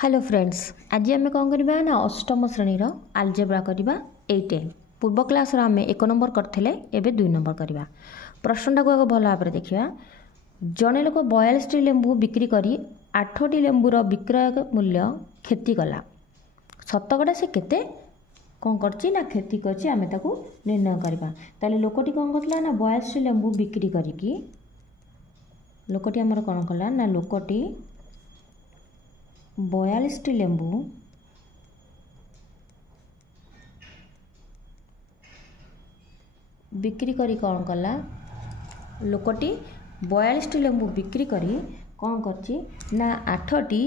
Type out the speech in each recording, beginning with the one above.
Hello friends, आज आम कौन करवा ना अष्टम श्रेणीर आलजेब्रा करवा 8 पूर्व क्लास आम 1 नंबर करते एवं 2 नंबर करवा। प्रश्नटा को भल भाव देखा। जड़े लोक 42टी लेंबू बिक्री करी 8टी लेंबूर विक्रय मूल्य क्षति कला। शतकड़ा से केते कौन करछि ना क्षति करछि आमे ताकू निर्णय करवा। ताले लोकटी कौन करला ना 42टी लेंबू बिक्री करिकी लोकटी आमर कौन कला ना लोकटी 42टी लेंबू बिक्री करी कौन कला। लोकटी 42टी लेंबू बिक्री करी कौन करछि ना 8टी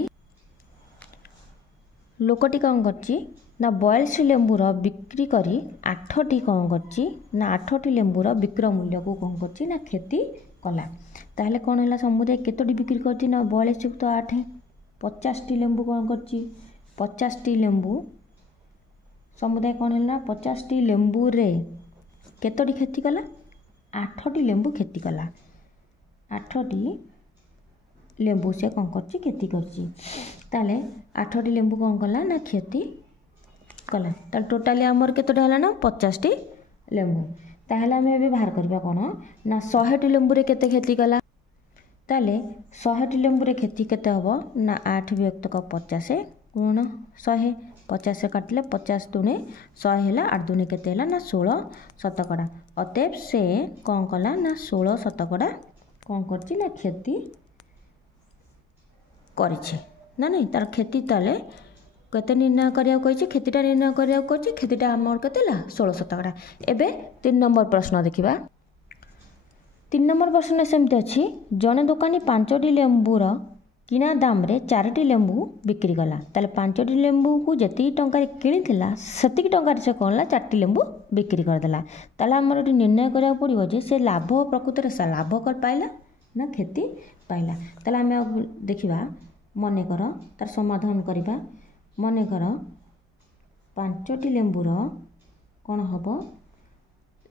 लोकटी कौन करछि ना 42टी लेंबूर बिक्री करी 8टी कौन करछि ना 8टी लेंबूर विक्रय मूल्य को कौन करछि ना क्षति कला। ताहले कौन हैला समुदाय केतोटी बिक्री करछि ना 42 युक्त 8 50टी लेंबू कौन करछि 50टी लेंबू समुदाय कौन हैला 50टी लेंबू रे केतोटी क्षति कला 8टी लेंबू क्षति कला। 8टी लेंबू से कौन करछि क्षति करछि। ताले 8टी लेंबू कौन कला ना क्षति कला। ताले टोटाली आमर केतोटा हैला ना 50टी लेंबू। ताहले आमे एबे बाहर करबा कोन ना 100टी लेंबू रे केते क्षति कला। ताले 100टी लेंबू रे क्षति केते हबो ना 8 विभक्त 50 गुण 100 50 से काटले 50 दुने 100 हैला 8 दुने केते हैला ना 16 शतकड़ा। अतएव से कौन कला ना 16 शतकड़ा कौन करछि ना क्षति करिछि ना नहीं। तार क्षति ताले केते निर्णय करिया कहिछि क्षतिटा निर्णय करिया कहिछि क्षतिटा हमर केतेला 16 शतकड़ा। एबे 3 नंबर प्रश्न देखिबा। 3 नंबर प्रश्न सेमती अच्छी जड़े दुकानी 5टी लेंबूर किना दाम रे 4टी लेंबू बिक्री कला। ताले 5टी लेंबू को जति टंका किनिथिला सेतिक टंका से कौन ला 4टी लेंबू बिक्री करदेला। ताले हमर एटी निर्णय करिया पड़िबो जे से लाभ प्रकृत रे लाभ कर पाइला ना क्षति पाइला। ताले आमे देखिबा मने कर तार समाधान करिबा। मने कर 5टी लेंबूर कौन हबो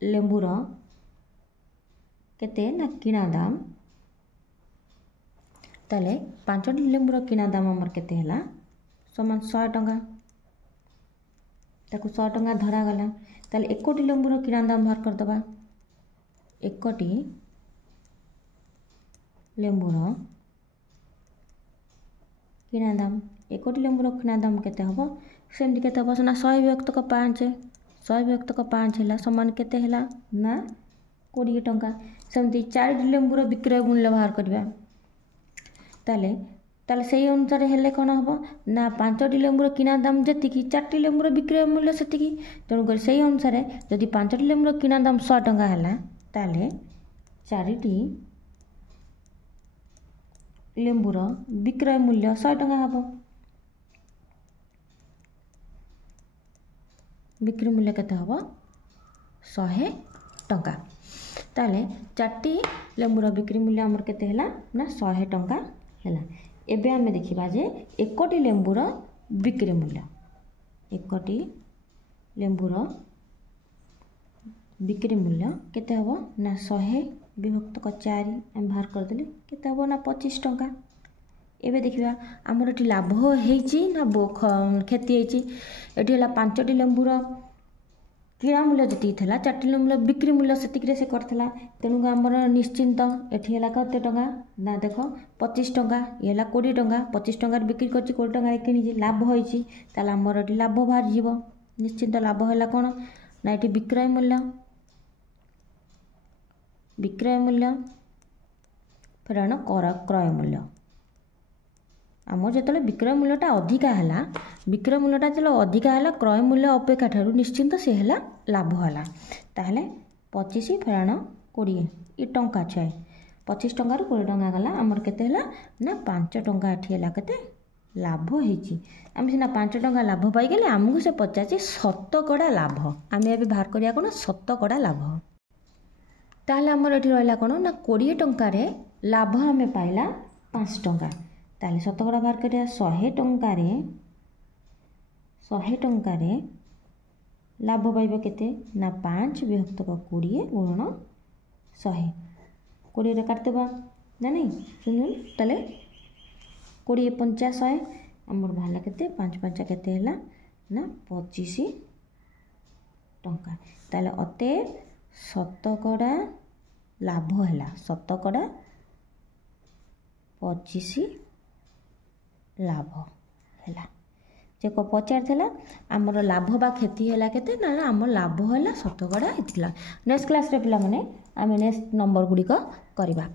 लेंबूर केते ना किना दाम। ताले 5टी लेंबूर किना दाम हमर केते हैला समान 100 टंका। ताकू 100 टंका धरा गला। ताले 1टी लेंबूर किना दाम बाहर कर दबा। 1टी लेंबूर किना दाम 1टी लेंबूर किना दाम केते हबो सेमती केते हबो ना 100 विभक्त 5 100 विभक्त 5 हैला समान केते हैला ना 20 टंका। सेमती 4टी लेंबूर विक्रय मूल्य बाहर करबा। ताले सेही अनुसार हेले कौन हबो ना 5टी लेंबूर किना दाम जतिकी 4टी लेंबूर विक्रय मूल्य सेतिकी। तेणु कर सेही अनुसार जदि 5टी लेंबूर किना दाम 100 टंका हैला ताले 4टी लेंबूर विक्रय मूल्य 100 टंका हबो। विक्रय मूल्य केते हबो 100 टंका। ताले 4टी लेंबूर बिक्री मूल्य आमर केते हैला ना 100 टंका हैला। एबे आमे देखिबा जे 1टी लेंबूर बिक्री मूल्य 1टी लेंबूर बिक्री मूल्य केते हबो ना 100 विभक्त 4 हम बाहर कर देली केते हबो ना 25 टंका। एबे देखिबा आमर एठी लाभ हेइची ना क्षति हेइची। एठी हैला 5टी लेंबूर किଣା मूल्य जति थला 4टी लेंबूर बिक्री मूल्य सेतिक रे से करथला। तेणु आमर निश्चिंत एठी हैला कते टंका ना देखो 25 टंका ये हैला 20 टंका 25 टंका बिक्री करछि 20 टंका किनिछि लाभ होइछि। ताले आमर एठी लाभ बाहर जीवो निश्चिंत लाभ हैला कोन ना एठी विक्रय मूल्य फेराण क्रय मूल्य आम जो विक्रय मूल्यटा अधिका है विक्रय मूल्यटा जो अधिका है क्रय मूल्य अपेक्षा ठारू निश्चिंत से है लाभ है। ताहले 25 फेराण 20 ये टंका 6 25 टंकार 20 टंका गला आमर केते है ना 5 टंका एठी है केते लाभ होइछि। आम सीना 5 टंका लाभ पाई गले आमको से पचासी शतकड़ा लाभ आम ए बाहर करिया कोन शतकड़ा लाभ। ताहले आमर एठी रहला कोन ना 20 टंकार लाभ आमे पाइला 5 टंका। ताले शतकड़ा बाहर करिया 100 टंकार लाभ पाइबा केते ना 5 विभक्त 20 गुणन 100 20 रे काटदेबा ना नहीं सुन ताले 20 50 100 आमर बाहर केते 5 5 केते हैला ना 25 टंका ताले अते शतकड़ा लाभ हैला शतकड़ा 25 लाभ हैला जे को पचार थिला आमर लाभ बा क्षति हैला केते ना आमर लाभ हैला शतकड़ा इतला नेक्स्ट क्लास रे पिला माने आमे नेक्स्ट नंबर गुडी को करबा।